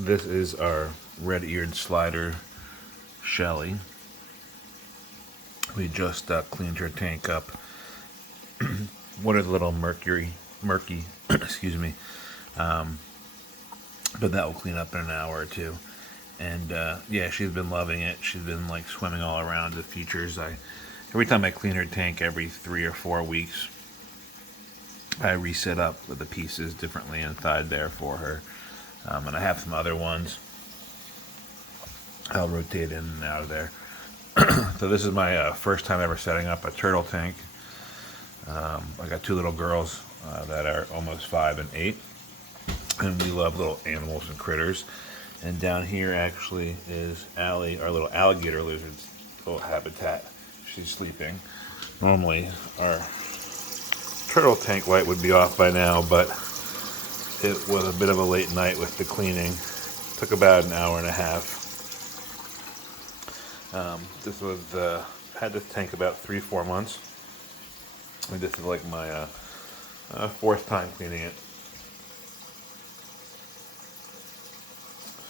This is our red-eared slider, Shelly. We just cleaned her tank up. Water's a little murky, excuse me, but that will clean up in an hour or two. And yeah, she's been loving it. She's been like swimming all around the features. Every time I clean her tank, every 3 or 4 weeks, I reset up the pieces differently inside there for her. And I have some other ones I'll rotate in and out of there. So this is my first time ever setting up a turtle tank. I got 2 little girls that are almost 5 and 8, and we love little animals and critters. And down here actually is Allie, our little alligator lizard's little habitat. She's sleeping. Normally our turtle tank light would be off by now, but it was a bit of a late night with the cleaning. Took about an hour and a half. This was had this tank about 3-4 months, and this is like my 4th time cleaning it.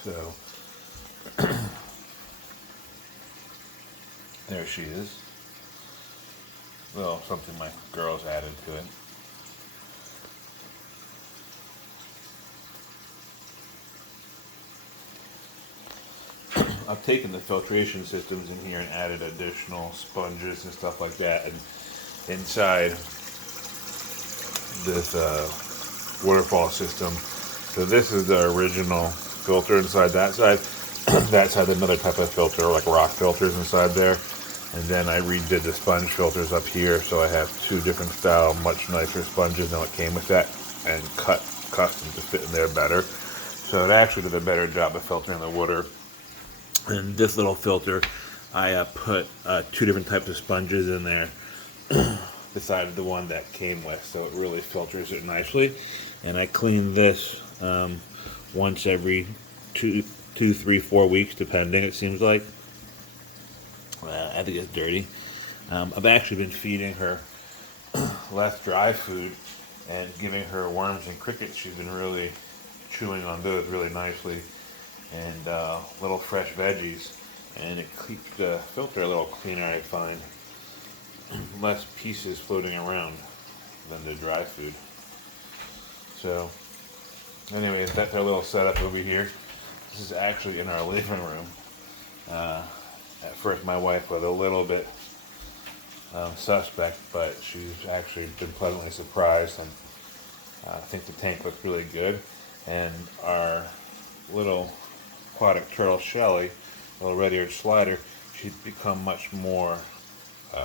So there she is. Well, something my girls added to it. I've taken the filtration systems in here and added additional sponges and stuff like that, and inside this waterfall system. So this is the original filter inside that side. That side, another type of filter, like rock filters inside there. And then I redid the sponge filters up here, so I have 2 different style, much nicer sponges than what came with that, and cut custom to fit in there better. So it actually did a better job of filtering the water. And this little filter, I put 2 different types of sponges in there besides the one that came with, so it really filters it nicely. And I clean this once every 2, 3, 4 weeks, depending, it seems like. I think it's dirty. I've actually been feeding her less dry food and giving her worms and crickets. She's been really chewing on those really nicely, and little fresh veggies, and it keeps the filter a little cleaner, I find. Less pieces floating around than the dry food. So anyways, that's our little setup over here. This is actually in our living room. At first my wife was a little bit suspect, but she's actually been pleasantly surprised, and I think the tank looks really good. And our little aquatic turtle Shelly, a little red-eared slider, she's become much more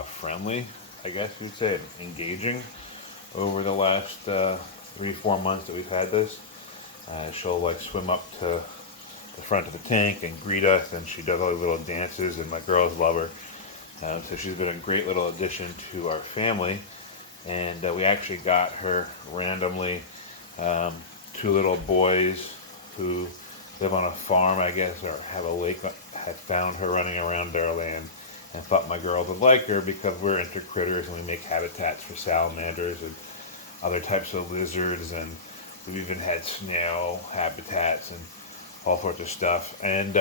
friendly, I guess you'd say, engaging over the last 3-4 months that we've had this. She'll like swim up to the front of the tank and greet us, and she does all these little dances, and my girls love her. So she's been a great little addition to our family, and we actually got her randomly. 2 little boys who live on a farm, I guess, or have a lake, had found her running around their land and thought my girls would like her because we're into critters and we make habitats for salamanders and other types of lizards, and we've even had snail habitats and all sorts of stuff. And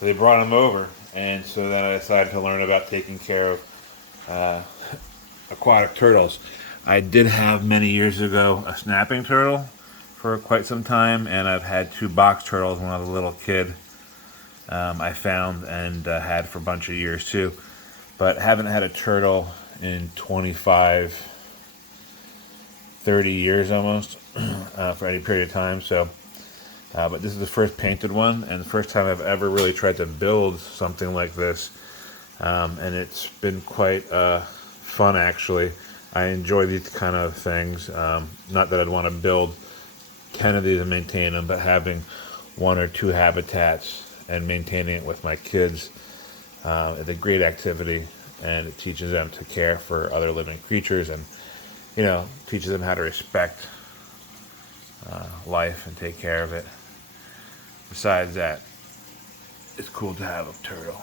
they brought them over, and so then I decided to learn about taking care of aquatic turtles. I did have many years ago a snapping turtle for quite some time, and I've had 2 box turtles when I was a little kid. I found and had for a bunch of years too, but haven't had a turtle in 25, 30 years almost, for any period of time. So, but this is the first painted one, and the first time I've ever really tried to build something like this, and it's been quite fun actually. I enjoy these kind of things. Not that I'd want to build 10 of these and maintain them, but having 1 or 2 habitats and maintaining it with my kids is a great activity, and it teaches them to care for other living creatures, and teaches them how to respect life and take care of it. Besides that, it's cool to have a turtle.